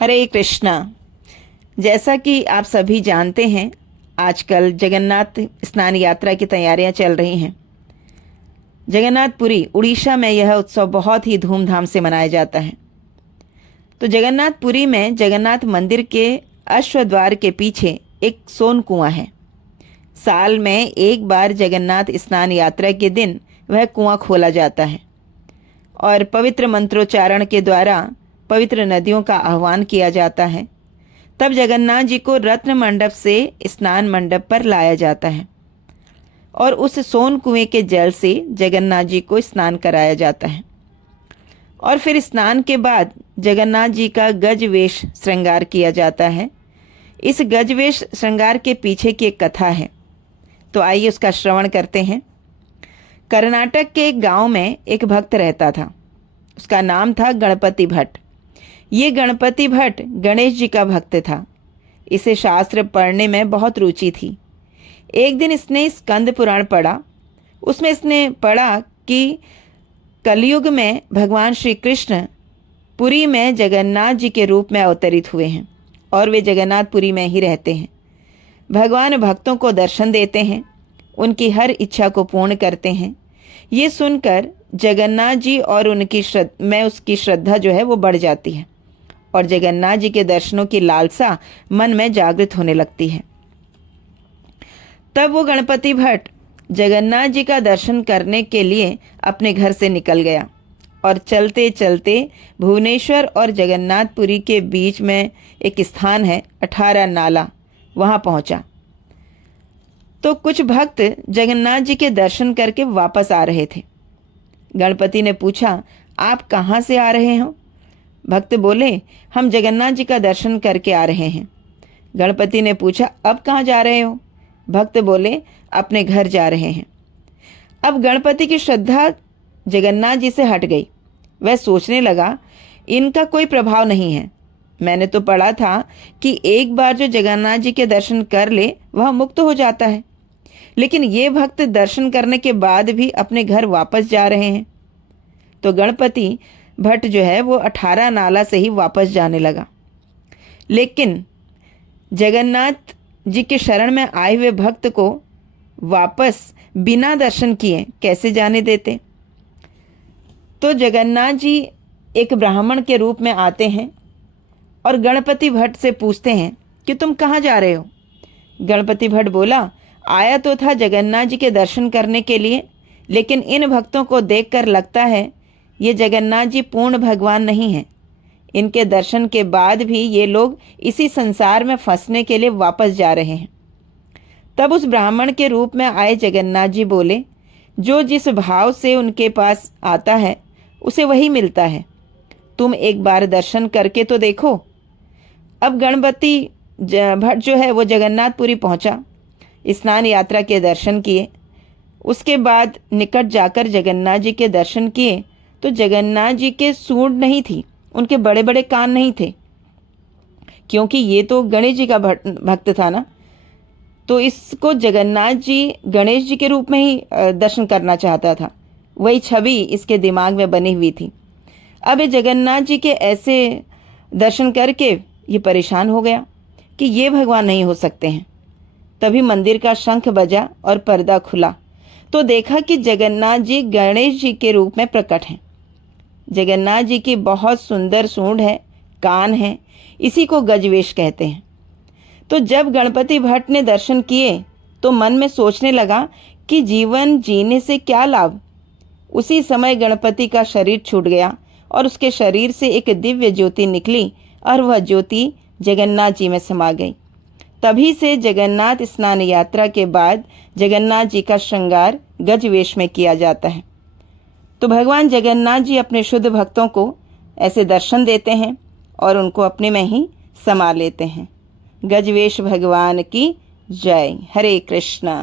हरे कृष्णा। जैसा कि आप सभी जानते हैं, आजकल जगन्नाथ स्नान यात्रा की तैयारियां चल रही हैं। जगन्नाथपुरी उड़ीसा में यह उत्सव बहुत ही धूमधाम से मनाया जाता है। तो जगन्नाथपुरी में जगन्नाथ मंदिर के अश्वद्वार के पीछे एक सोन कुआं है। साल में एक बार जगन्नाथ स्नान यात्रा के दिन वह कुआं खोला जाता है और पवित्र मंत्रोच्चारण के द्वारा पवित्र नदियों का आह्वान किया जाता है। तब जगन्नाथ जी को रत्न मंडप से स्नान मंडप पर लाया जाता है और उस सोन कुएं के जल से जगन्नाथ जी को स्नान कराया जाता है। और फिर स्नान के बाद जगन्नाथ जी का गजवेश श्रृंगार किया जाता है। इस गजवेश श्रृंगार के पीछे की एक कथा है, तो आइए उसका श्रवण करते हैं। कर्नाटक के एक गांव में एक भक्त रहता था। उसका नाम था गणपति भट्ट। ये गणपति भट्ट गणेश जी का भक्त था। इसे शास्त्र पढ़ने में बहुत रुचि थी। एक दिन इसने स्कंद पुराण पढ़ा। उसमें इसने पढ़ा कि कलयुग में भगवान श्री कृष्ण पुरी में जगन्नाथ जी के रूप में अवतरित हुए हैं और वे जगन्नाथपुरी में ही रहते हैं। भगवान भक्तों को दर्शन देते हैं, उनकी हर इच्छा को पूर्ण करते हैं। ये सुनकर जगन्नाथ जी और उसकी श्रद्धा जो है वो बढ़ जाती है और जगन्नाथ जी के दर्शनों की लालसा मन में जागृत होने लगती है। तब वो गणपति भट्ट जगन्नाथ जी का दर्शन करने के लिए अपने घर से निकल गया और चलते चलते भुवनेश्वर और जगन्नाथपुरी के बीच में एक स्थान है 18 नाला, वहाँ पहुँचा। तो कुछ भक्त जगन्नाथ जी के दर्शन करके वापस आ रहे थे। गणपति ने पूछा, आप कहाँ से आ रहे हो? भक्त बोले, हम जगन्नाथ जी का दर्शन करके आ रहे हैं। गणपति ने पूछा, अब कहाँ जा रहे हो? भक्त बोले, अपने घर जा रहे हैं। अब गणपति की श्रद्धा जगन्नाथ जी से हट गई। वह सोचने लगा, इनका कोई प्रभाव नहीं है। मैंने तो पढ़ा था कि एक बार जो जगन्नाथ जी के दर्शन कर ले वह मुक्त हो जाता है, लेकिन ये भक्त दर्शन करने के बाद भी अपने घर वापस जा रहे हैं। तो गणपति भट्ट जो है वो 18 नाला से ही वापस जाने लगा। लेकिन जगन्नाथ जी के शरण में आए हुए भक्त को वापस बिना दर्शन किए कैसे जाने देते? तो जगन्नाथ जी एक ब्राह्मण के रूप में आते हैं और गणपति भट्ट से पूछते हैं कि तुम कहाँ जा रहे हो? गणपति भट्ट बोला, आया तो था जगन्नाथ जी के दर्शन करने के लिए, लेकिन इन भक्तों को देखकर लगता है ये जगन्नाथ जी पूर्ण भगवान नहीं हैं। इनके दर्शन के बाद भी ये लोग इसी संसार में फंसने के लिए वापस जा रहे हैं। तब उस ब्राह्मण के रूप में आए जगन्नाथ जी बोले, जो जिस भाव से उनके पास आता है उसे वही मिलता है। तुम एक बार दर्शन करके तो देखो। अब गणपति भट्ट जो है वो जगन्नाथपुरी पहुंचा, स्नान यात्रा के दर्शन किए। उसके बाद निकट जाकर जगन्नाथ जी के दर्शन किए तो जगन्नाथ जी के सूंड नहीं थी, उनके बड़े बड़े कान नहीं थे, क्योंकि ये तो गणेश जी का भक्त था ना। तो इसको जगन्नाथ जी गणेश जी के रूप में ही दर्शन करना चाहता था। वही छवि इसके दिमाग में बनी हुई थी। अब ये जगन्नाथ जी के ऐसे दर्शन करके ये परेशान हो गया कि ये भगवान नहीं हो सकते हैं। तभी मंदिर का शंख बजा और पर्दा खुला तो देखा कि जगन्नाथ जी गणेश जी के रूप में प्रकट हैं। जगन्नाथ जी की बहुत सुंदर सूंड है, कान है, इसी को गजवेश कहते हैं। तो जब गणपति भट्ट ने दर्शन किए तो मन में सोचने लगा कि जीवन जीने से क्या लाभ। उसी समय गणपति का शरीर छूट गया और उसके शरीर से एक दिव्य ज्योति निकली और वह ज्योति जगन्नाथ जी में समा गई। तभी से जगन्नाथ स्नान यात्रा के बाद जगन्नाथ जी का श्रृंगार गजवेश में किया जाता है। तो भगवान जगन्नाथ जी अपने शुद्ध भक्तों को ऐसे दर्शन देते हैं और उनको अपने में ही समा लेते हैं। गजवेश भगवान की जय। हरे कृष्णा।